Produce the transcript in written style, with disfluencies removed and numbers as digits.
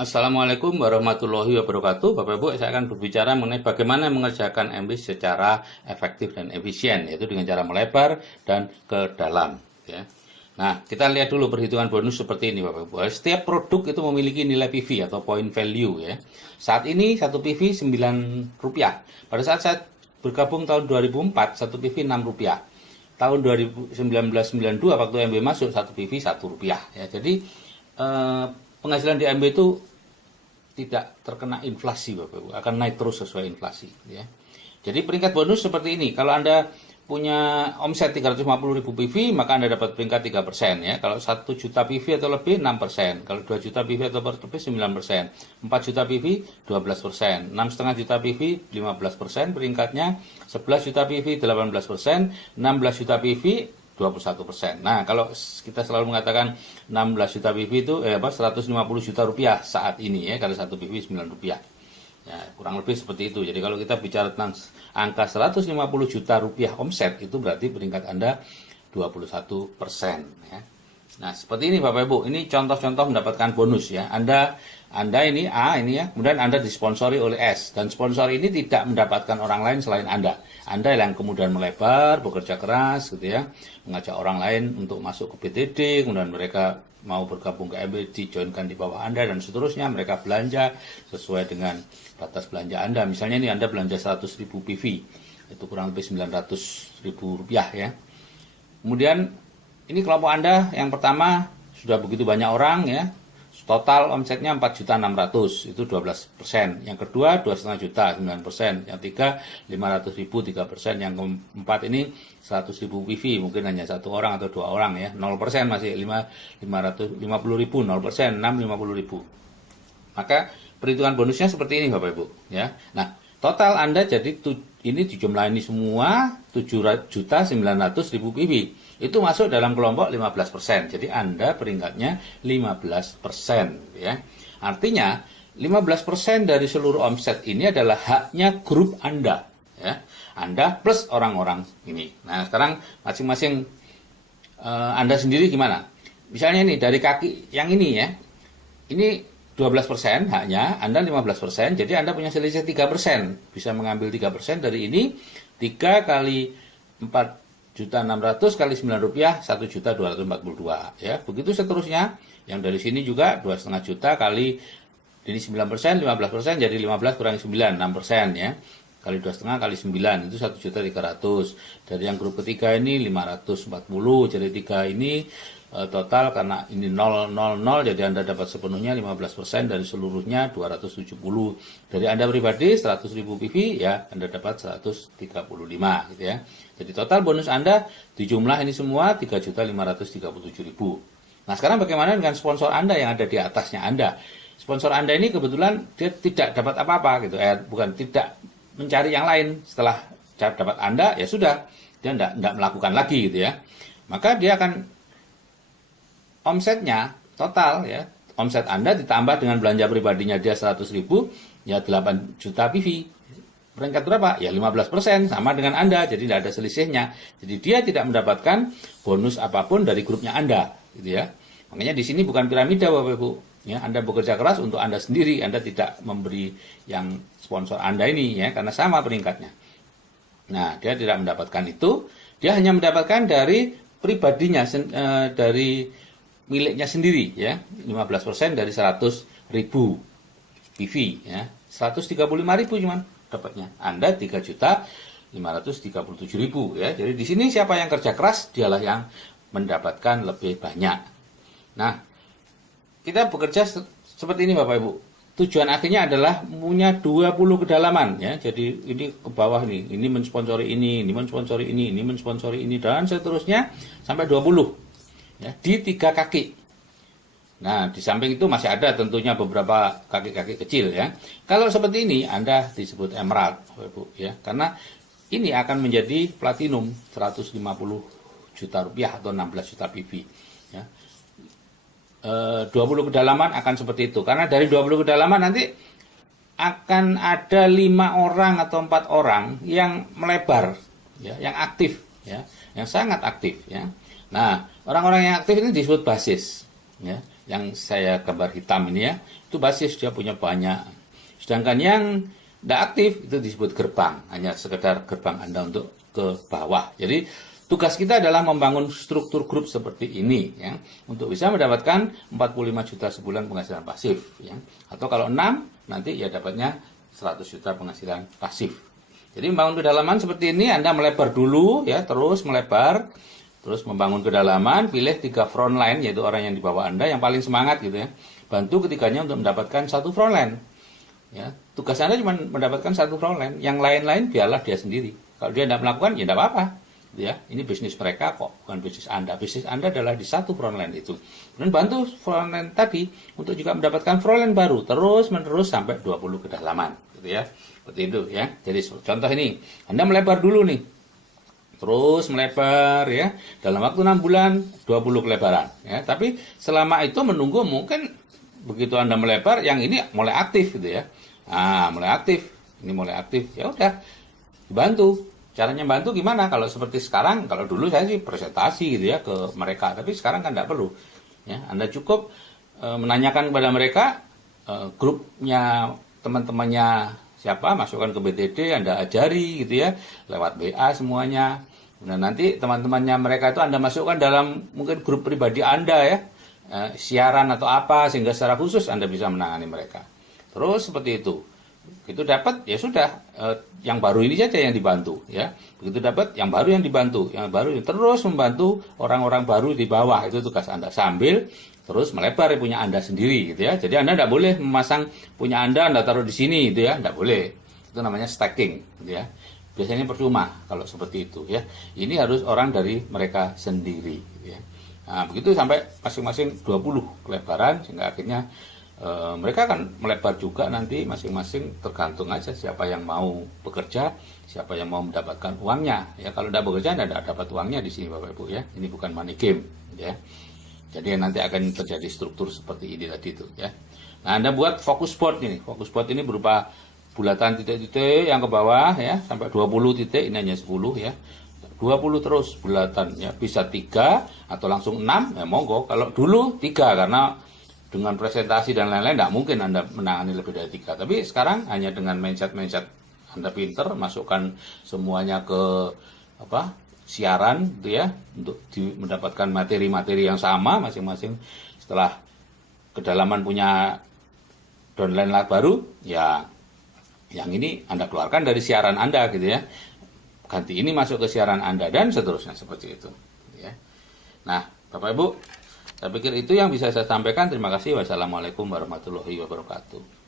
Assalamualaikum warahmatullahi wabarakatuh. Bapak Ibu, saya akan berbicara mengenai bagaimana mengerjakan MB secara efektif dan efisien, yaitu dengan cara melebar dan ke dalam. Ya. Nah, kita lihat dulu perhitungan bonus seperti ini, Bapak Ibu. Setiap produk itu memiliki nilai PV atau point value. Ya. Saat ini satu PV Rp9. Pada saat saya bergabung tahun 2004, satu PV Rp6. Tahun 1992 waktu MB masuk, satu PV Rp1. Ya. Jadi penghasilan di MB itu tidak terkena inflasi, Bapak Ibu, akan naik terus sesuai inflasi, ya. Jadi peringkat bonus seperti ini. Kalau Anda punya omset 350.000 PV, maka Anda dapat peringkat 3%, ya. Kalau 1 juta PV atau lebih 6%, kalau 2 juta PV atau lebih 9%, 4 juta PV 12%, 6,5 juta PV 15%, peringkatnya 11 juta PV 18%, 16 juta PV 21%. Nah, kalau kita selalu mengatakan 16 juta PV itu 150 juta rupiah saat ini, ya, kalau satu PV Rp9. Ya, kurang lebih seperti itu. Jadi kalau kita bicara tentang angka 150 juta rupiah omset, itu berarti peringkat Anda 21%, ya. Nah, seperti ini Bapak Ibu. Ini contoh-contoh mendapatkan bonus, ya. Anda ini A ini, ya. Kemudian Anda disponsori oleh S, dan sponsor ini tidak mendapatkan orang lain selain Anda. Anda yang kemudian melebar, bekerja keras gitu, ya. Mengajak orang lain untuk masuk ke BTD, kemudian mereka mau bergabung ke MB, dijoinkan di bawah Anda dan seterusnya. Mereka belanja sesuai dengan batas belanja Anda. Misalnya ini Anda belanja 100.000 PV, itu kurang lebih Rp900.000, ya. Kemudian ini kelompok Anda yang pertama sudah begitu banyak orang, ya. Total omsetnya 4.600.000, itu 12%. Yang kedua 2,5 juta, 9%. Yang ketiga 500.000, 3%. Yang keempat ini 100.000 PV, mungkin hanya satu orang atau dua orang, ya. 0% masih 550.000, 0%, 650.000. Maka perhitungan bonusnya seperti ini Bapak Ibu, ya. Nah, total Anda jadi ini dijumlah ini semua 7.900.000 PV. Itu masuk dalam kelompok 15%. Jadi Anda peringkatnya 15%, ya. Artinya 15% dari seluruh omset ini adalah haknya grup Anda, ya. Anda plus orang-orang ini. Nah, sekarang masing-masing Anda sendiri gimana? Misalnya ini dari kaki yang ini, ya. Ini 12% haknya, Anda 15%, jadi Anda punya selisih 3%. Bisa mengambil 3% dari ini, 3 kali 4.600.000 kali Rp9, 1.242.000, ya. Begitu seterusnya, yang dari sini juga 2,5 juta kali ini 9%, 15%, jadi 15 kurangi 9, 6%, ya. Kali 2,5 kali 9, itu 1.300.000. Dari yang grup ketiga ini 540, jadi 3 ini total karena ini 000, jadi Anda dapat sepenuhnya 15% dari seluruhnya 270. Dari Anda pribadi 100.000 PV, ya, Anda dapat 135, gitu, ya. Jadi total bonus Anda di jumlah ini semua 3.537.000. Nah, sekarang bagaimana dengan sponsor Anda yang ada di atasnya Anda? Sponsor Anda ini kebetulan dia tidak dapat apa-apa gitu, bukan tidak mencari yang lain. Setelah dapat Anda, ya sudah, dia tidak melakukan lagi, gitu, ya. Maka dia akan omsetnya total, ya, omset Anda ditambah dengan belanja pribadinya dia 100.000, ya 8 juta PV. Peringkat berapa? Ya 15%, sama dengan Anda, jadi tidak ada selisihnya. Jadi dia tidak mendapatkan bonus apapun dari grupnya Anda, gitu, ya. Makanya di sini bukan piramida Bapak Ibu, ya. Anda bekerja keras untuk Anda sendiri, Anda tidak memberi yang sponsor Anda ini, ya, karena sama peringkatnya. Nah, dia tidak mendapatkan itu, dia hanya mendapatkan dari pribadinya, dari miliknya sendiri, ya, 15% dari 100.000 PV, ya, 135.000 cuman dapatnya. Anda 3.537.000, ya. Jadi di sini siapa yang kerja keras, dialah yang mendapatkan lebih banyak. Nah, kita bekerja seperti ini Bapak Ibu. Tujuan akhirnya adalah punya 20 kedalaman, ya. Jadi ini ke bawah nih, ini mensponsori ini mensponsori ini mensponsori ini, dan seterusnya sampai 20. Ya, di 3 kaki. Nah, di samping itu masih ada tentunya beberapa kaki-kaki kecil, ya. Kalau seperti ini Anda disebut emerald, Ibu, ya. Karena ini akan menjadi platinum 150 juta rupiah atau 16 juta PV, ya. 20 kedalaman akan seperti itu. Karena dari 20 kedalaman nanti akan ada 5 orang atau 4 orang yang melebar, ya, yang aktif, ya, yang sangat aktif, ya. Nah, orang-orang yang aktif ini disebut basis, ya. yang saya gambar hitam ini ya, itu basis, dia punya banyak. Sedangkan yang tidak aktif itu disebut gerbang, hanya sekedar gerbang Anda untuk ke bawah. Jadi tugas kita adalah membangun struktur grup seperti ini ya, untuk bisa mendapatkan 45 juta sebulan penghasilan pasif ya. Atau kalau 6 nanti ya dapatnya 100 juta penghasilan pasif. Jadi membangun kedalaman seperti ini, Anda melebar dulu ya, terus melebar, terus membangun kedalaman, pilih 3 front line, yaitu orang yang di bawah Anda yang paling semangat gitu ya. Bantu ketiganya untuk mendapatkan 1 front line. Ya, tugas Anda cuma mendapatkan 1 front line, yang lain-lain biarlah dia sendiri. Kalau dia tidak melakukan, ya tidak apa-apa. Ya, ini bisnis mereka kok, bukan bisnis Anda. Bisnis Anda adalah di 1 front line itu. Dan bantu front line tadi untuk juga mendapatkan front line baru, terus menerus sampai 20 kedalaman, gitu ya. Seperti itu ya. Jadi contoh ini, Anda melebar dulu nih. Terus melebar ya. Dalam waktu 6 bulan 20 kelebaran ya. Tapi selama itu menunggu mungkin begitu Anda melebar yang ini mulai aktif gitu ya. Nah, mulai aktif. Ini mulai aktif. Ya udah. Dibantu. Caranya bantu gimana? Kalau seperti sekarang, kalau dulu saya sih presentasi gitu ya ke mereka, tapi sekarang kan tidak perlu. Ya, Anda cukup menanyakan kepada mereka grupnya teman-temannya siapa, masukkan ke BTD, Anda ajari gitu ya, lewat WA semuanya. Nah, nanti teman-temannya mereka itu Anda masukkan dalam mungkin grup pribadi Anda ya, siaran atau apa, sehingga secara khusus Anda bisa menangani mereka. Terus seperti itu. Begitu dapat ya sudah, yang baru ini saja yang dibantu ya. Begitu dapat yang baru yang dibantu, yang baru terus membantu orang-orang baru di bawah, itu tugas Anda sambil terus melebar punya Anda sendiri gitu ya. Jadi Anda tidak boleh memasang punya Anda taruh di sini gitu ya, tidak boleh. Itu namanya stacking gitu ya. Biasanya percuma kalau seperti itu ya. Ini harus orang dari mereka sendiri gitu ya. Nah, begitu sampai masing-masing 20 kelebaran sehingga akhirnya mereka akan melebar juga nanti masing-masing, tergantung aja siapa yang mau bekerja, siapa yang mau mendapatkan uangnya ya. Kalau tidak bekerja Anda tidak dapat uangnya di sini Bapak Ibu ya. Ini bukan money game ya. Jadi nanti akan terjadi struktur seperti ini tadi itu ya. Nah, Anda buat focus board ini. Focus board ini berupa bulatan titik-titik yang ke bawah ya, sampai 20 titik, ini hanya 10 ya. 20 terus bulatan ya, bisa 3 atau langsung 6 ya monggo. Kalau dulu 3 karena dengan presentasi dan lain-lain tidak mungkin Anda menangani lebih dari 3. Tapi sekarang hanya dengan mindset Anda pinter, masukkan semuanya ke siaran gitu ya, untuk mendapatkan materi-materi yang sama masing-masing. Setelah kedalaman punya downline baru, ya yang ini Anda keluarkan dari siaran Anda gitu ya. Ganti ini masuk ke siaran Anda dan seterusnya seperti itu ya. Nah, Bapak Ibu, saya pikir itu yang bisa saya sampaikan. Terima kasih. Wassalamualaikum warahmatullahi wabarakatuh.